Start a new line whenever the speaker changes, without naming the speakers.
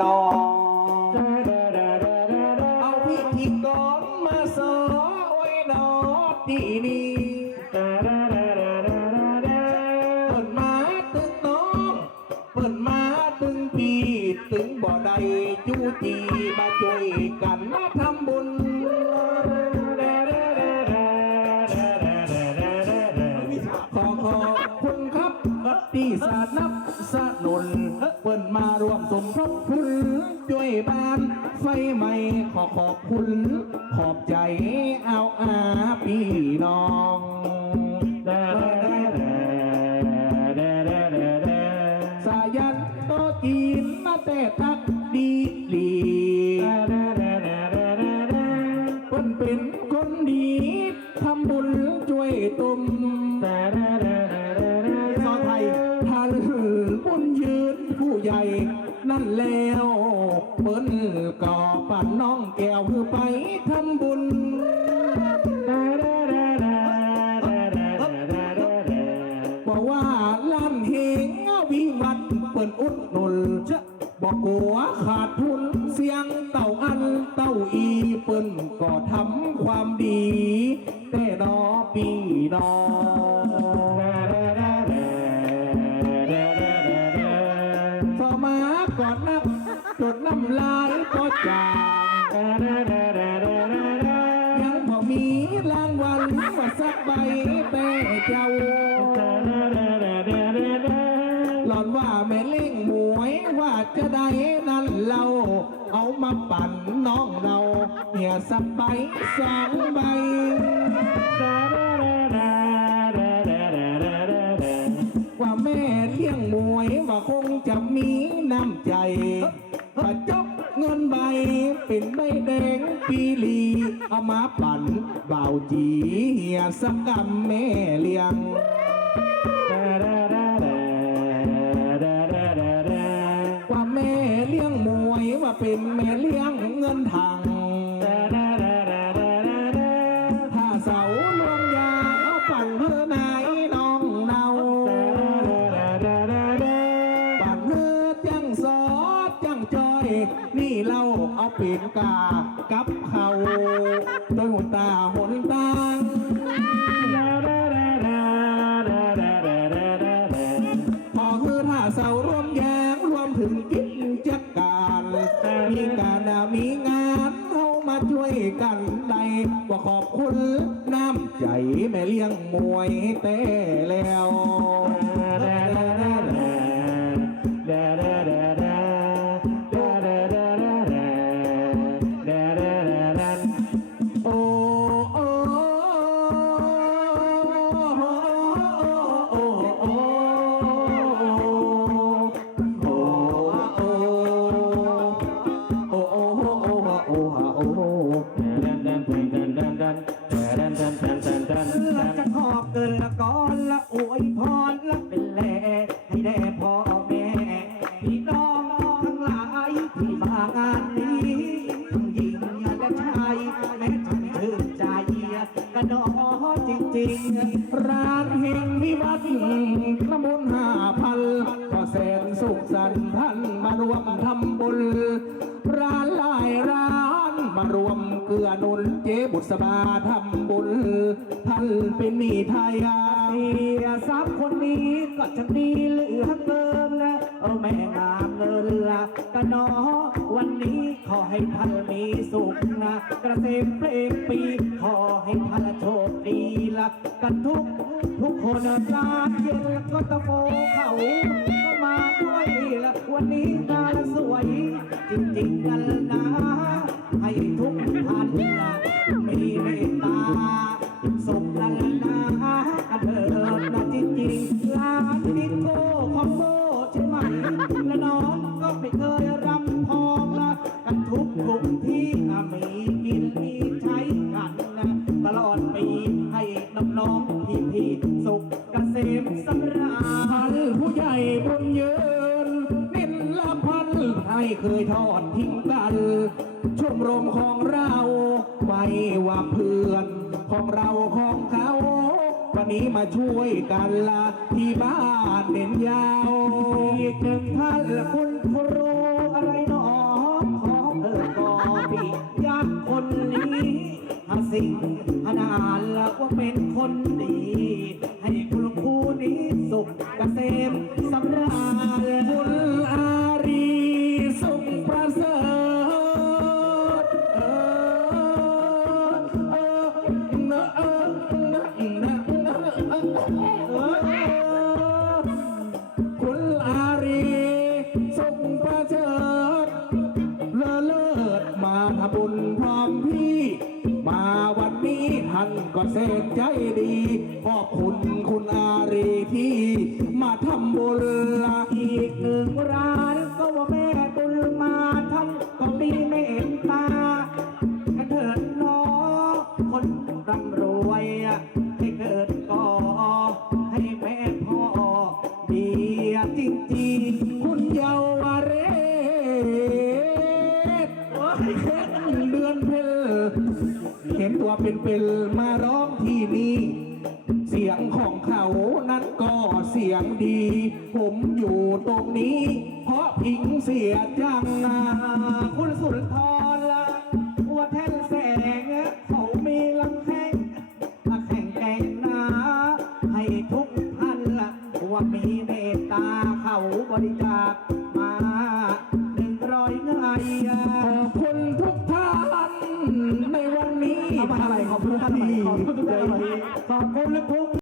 ล่อเอาพิธีกรมาสอไว้นอที่นี่เปิดมาตึงน้องเปิดมาตึงพี่ตึงบ่อใดจูจีมาช่วยกันมาทำบุญขอขอบคุณครับที่สนับสนุน คุณด้วยบ้านไฟไหม้ขอขอบคุณ ขอบใจเอาอาพี่น้องสายันโตจีนมาเตะตักดีลีคนเป็นคนดีทำบุญช่วยตุมแต่ซอไทยท่านบุญยืนผู้ใหญ่ นั้นแล้วเปิ้นก่อปั่น้องแก้วคือไปทำบุญบอกว่าล้นเหงวิวัฒน์เปิ้นอุดหนุนบอกกลัวขาดทุนเสียงเต่าอันเต่าอีเปิ้นก็ทำความดีแต่นอปีนออมา ก่อนนับจดน้ำลายก็จางยังพอมีรางวัลว่าสักใบเป้เจ้า หลอนว่าแม่เล่งหวยว่าจะได้นั่นเราเอามาปั่นน้องเรา เนี่ยสักใบสองใบ ก็คงจะมีน้ำใจกระจกเงินใบเป็นใบแดงปีลีเอามาปั่นเบาจีเฮียสักกำแม่เลี้ยงว่าแม่เลี้ยงมวยว่าเป็นแม่เลี้ยงเงินทาง ดจังจอย นี่เราเอาเปีกกากับเขาโดยหัวตาหนตาพอคือท่าเสาร่วมแยงรวมถึงกิจกการมีการมีงานเข้ามาช่วยกันใดว่าขอบคุณน้ำใจแม่เลี้ยงมวยเต้แล้ว เสื้อ
จะขอบเกินละก้อนดันะอวยพรละเป็นแหด่ให้แด่พ่อแด่พี่น้อนทั้นหลายที่มางานนี้ทั้งนญิงและชายด่นทั้งชื่นใจกระดอจริงๆ
ร้านเฮด่นวัฒน์ นุนเจ๊บุษบาทำบุญท่านเป็นหนี้ไทยา
เสียสามคนนี้ก็จะดีเหลือเกินนะเออแม่งามเงินละกันนอวันนี้ขอให้ท่านมีสุขนะกระเซมเพลงปี ขอให้ท่านโชคดีละกัน ทุกทุกคนลาเย็นแล้วก็ตะโฟเขาก็มาด้วยละวันนี้งานสวย จริงๆกันนะ ให้ทุกท่านมีเม เคยทอด
ทิ้งกัน ชมรมของเราไม่ว่าเพื่อน ของเราของเขา วันนี้มาช่วยกันละที่บ้านเด่นยาว
อีกหนึ่งท่านคุณครูอะไรหนอขอเอิกอปียากคนนี้หาสิ่งหานานแล้วว่าเป็นคนดี ให้คุณครูนี้สุขเกษมสำราญ
คุณอารีสุขประเสริฐเลอเลิศมาทำบุญพร้อมพี่ มาวันนี้ท่านก็เสนใจดี ขอบคุณคุณอารีที่มาทำบุญละ
อีกหนึ่งร้านก็ว่าแม่ตุลมาท่านก็มีเมตตา เดือนเพ็
ญเห็นตัวเป็นๆมาร้องที่นี่ เสียงของเขานั้นก็เสียงดี ผมอยู่ตรงนี้ เพราะพิงเสียจังนา
คุณสุนทรละว่าแท่นแสงเขามีลำแข้งมาแข่งแกงนาให้ทุกท่านละว่ามีเมตตาเขาบริจาคมา
ขอบคุณทุกท่านในวันนี้
เอามาอะไรขอบคุณท่านทำไมขอบคุณทุกท่านทำไมขอบคุณทุก